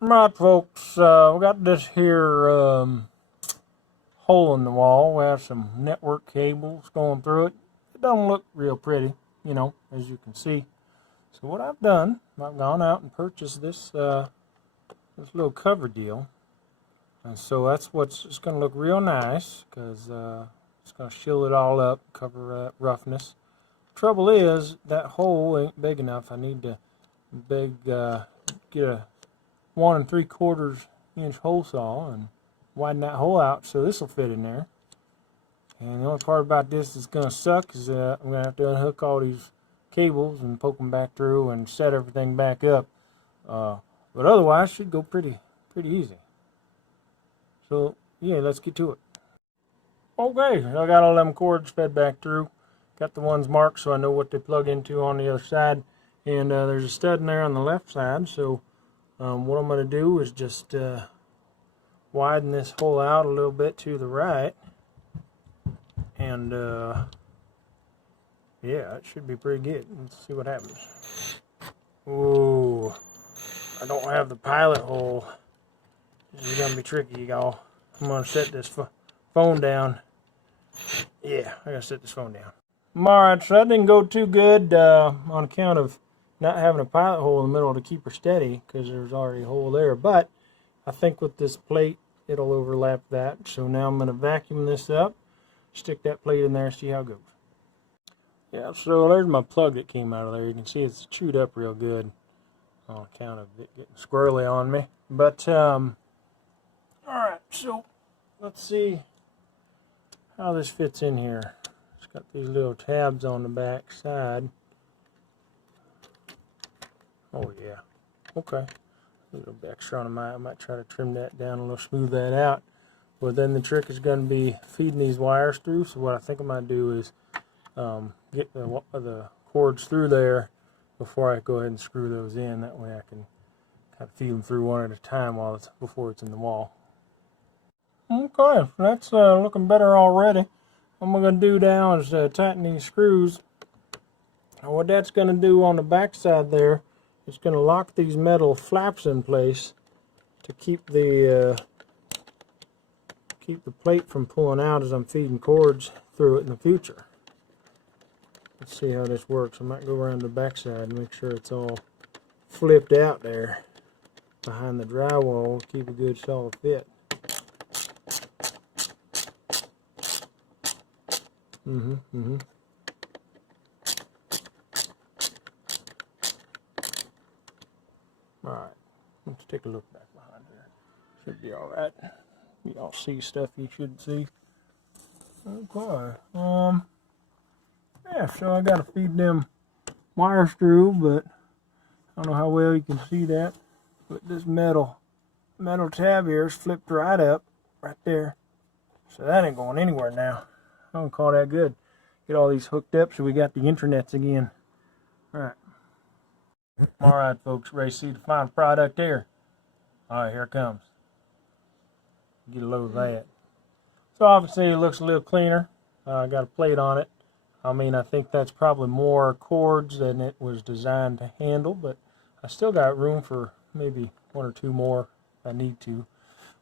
Right, folks, we got this here hole in the wall. We have some network cables going through it. It doesn't look real pretty, as you can see. So what I've done, I've gone out and purchased this this little cover deal. And so that's it's going to look real nice, because it's going to shield it all up, cover roughness. Trouble is, that hole ain't big enough. I need to get a 1 3/4 inch hole saw and widen that hole out so this will fit in there. And the only part about this that's going to suck is I'm going to have to unhook all these cables and poke them back through and set everything back up. But otherwise, it should go pretty easy. So yeah, let's get to it. Okay, I got all them cords fed back through. Got the ones marked so I know what they plug into on the other side. And there's a stud in there on the left side, so what I'm going to do is just widen this hole out a little bit to the right, and yeah, it should be pretty good. Let's see what happens. Ooh, I don't have the pilot hole. This is going to be tricky, y'all. I'm going to set this phone down. Yeah, I got to set this phone down. Alright, so that didn't go too good on account of not having a pilot hole in the middle to keep her steady, because there's already a hole there. But I think with this plate, it'll overlap that. So now I'm going to vacuum this up, stick that plate in there, see how it goes. Yeah, so there's my plug that came out of there. You can see it's chewed up real good on account of it getting squirrely on me. But, alright, so let's see how this fits in here. It's got these little tabs on the back side. Oh yeah, okay. A little bit extra on I might try to trim that down a little, smooth that out. But then the trick is going to be feeding these wires through. So what I think I might do is get the cords through there before I go ahead and screw those in. That way I can kind of feed them through one at a time before it's in the wall. Okay, that's looking better already. What I'm going to do now is tighten these screws. And what that's going to do on the back side there, it's going to lock these metal flaps in place to keep the plate from pulling out as I'm feeding cords through it in the future. Let's see how this works. I might go around the back side and make sure it's all flipped out there behind the drywall to keep a good solid fit. Alright, let's take a look back behind here. Should be alright. Y'all see stuff you shouldn't see. Okay, yeah, so I gotta feed them wires through, but I don't know how well you can see that. But this metal tab here is flipped right up, right there. So that ain't going anywhere now. I don't call that good. Get all these hooked up so we got the internets again. Alright. Alright, folks, ready to see the final product there. Alright, here it comes. Get a load of that. So obviously it looks a little cleaner. Got a plate on it. I mean, I think that's probably more cords than it was designed to handle, but I still got room for maybe 1 or 2 more if I need to.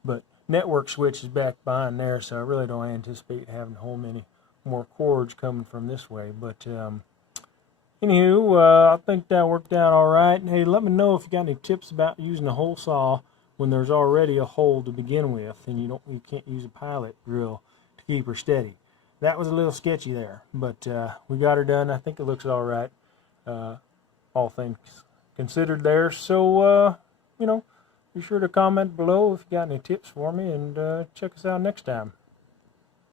But network switch is back behind there, so I really don't anticipate having a whole many more cords coming from this way. But anywho, I think that worked out all right. Hey, let me know if you got any tips about using a hole saw when there's already a hole to begin with, and you can't use a pilot drill to keep her steady. That was a little sketchy there, but we got her done. I think it looks all right, all things considered there. So be sure to comment below if you got any tips for me, and check us out next time.